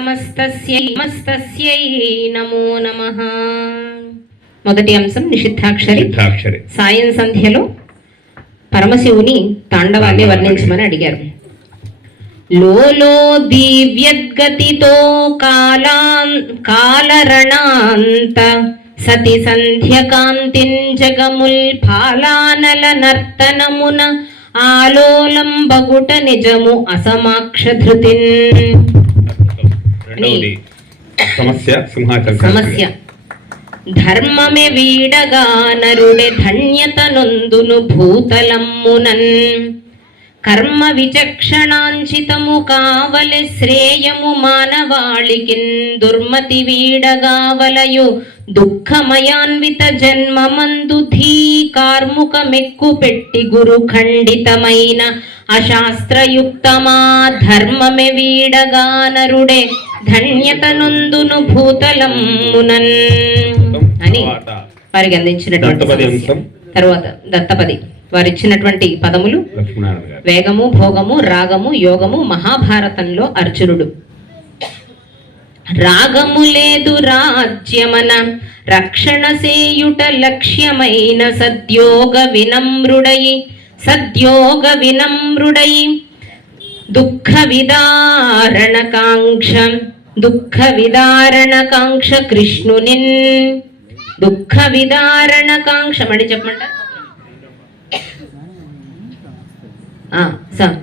నమస్తస్యై నమస్తస్యై నమో నమః. మొదటి అంశం నిషిద్ధాక్షరి. సాయం సంధ్యలో పరమశివుని తాండవాన్ని వర్ణించమని అడిగారు. లోలో దివ్యద్గతితో కాలాన్ కాలరణాంత సతి సంధ్యకాంతిన్ జగముల్ ఫాలానల నర్తనమున ఆలోలం బగుట నిజము అసమాక్ష ధృతిన్. సమస్య సింహాచల సమస్య. ధర్మమే వీడగా నరుడే ధన్యత నొందును భూతలమ్మునన్. కర్మ విచక్షణాంచితము కావలె శ్రేయము మానవాళికిన్ దుర్మతి వీడగావలయు దుఃఖమయాన్విత జన్మమందు ధీ కార్ముక మెక్కు పెట్టి గురు ఖండితమైన అశాస్త్రయుక్తమా ధర్మమే వీడగా నరుడే ధన్యత నొందును భూతలమ్మునన్ అని. అంశం. తర్వాత దత్తపది వారు ఇచ్చినటువంటి పదములు వేగము భోగము రాగము యోగము మహాభారతంలో అర్జునుడు. రాగము లేదు రాజ్యమన రక్షణ సేయుట లక్ష్యమైన సద్యోగ వినమ్రుడై సద్యోగ వినమ్రుడై. దుఃఖ విదారణ కాంక్ష దుఃఖ విదారణ కాంక్ష కృష్ణునిన్. దుఃఖ విదారణ కాంక్ష మళ్ళీ చెప్పమంట ఆ, స-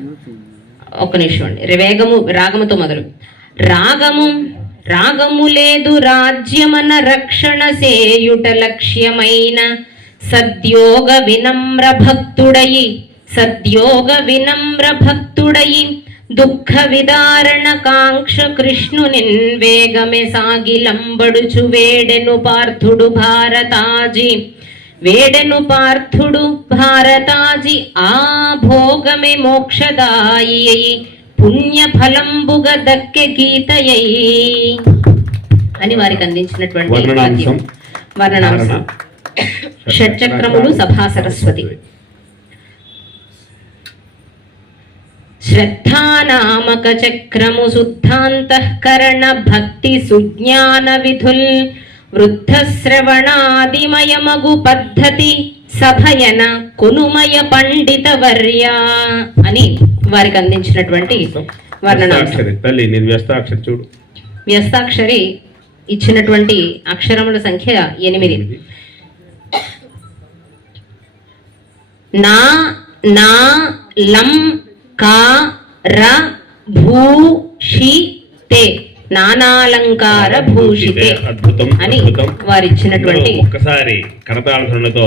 ఒక్క నిమిషం అండి. వేగము రాగముతో మొదలు. రాగము రాగము లేదు రాజ్యమన రక్షణ సేయుట లక్ష్యమైన సద్యోగ వినమ్ర భక్తుడయి సద్యోగ వినమ్ర భక్తుడయి దుఃఖ విదారణ కాంక్ష కృష్ణునిన్ వేగమే సాగిలంబడుచు వేడెను పార్థుడు భారతాజీ. వేడెను పార్థుడు భారతాజి ఆ భోగమే మోక్షదాయి అయి పుణ్య ఫలంబుగ దక్కె గీతయై. అని వారికి అందించినటువంటి. వర్ణనాంశం. షట్చక్రములు సభా సరస్వతి. శ్రద్ధానామక చక్రము శుద్ధాంతఃకరణ భక్తి సుజ్ఞాన విధుల్ వృద్ధ శ్రవణాదిమయమగు పద్ధతి సభయన కునుమయ పండిత వర్య అని వారికి అందించినటువంటి వర్ణనాంశం. తల్లి నేను వ్యస్తాక్షరి చూడు. వ్యస్తాక్షరి ఇచ్చినటువంటి అక్షరముల సంఖ్య ఎనిమిది. నా నా లం కా ర భూ షి తే. నానాలంకార భూషితే అద్భుతం అని అద్భుతం. వారు ఇచ్చినటువంటి ఇందులో ఒక్కసారి కరతాళ ధ్వనులతో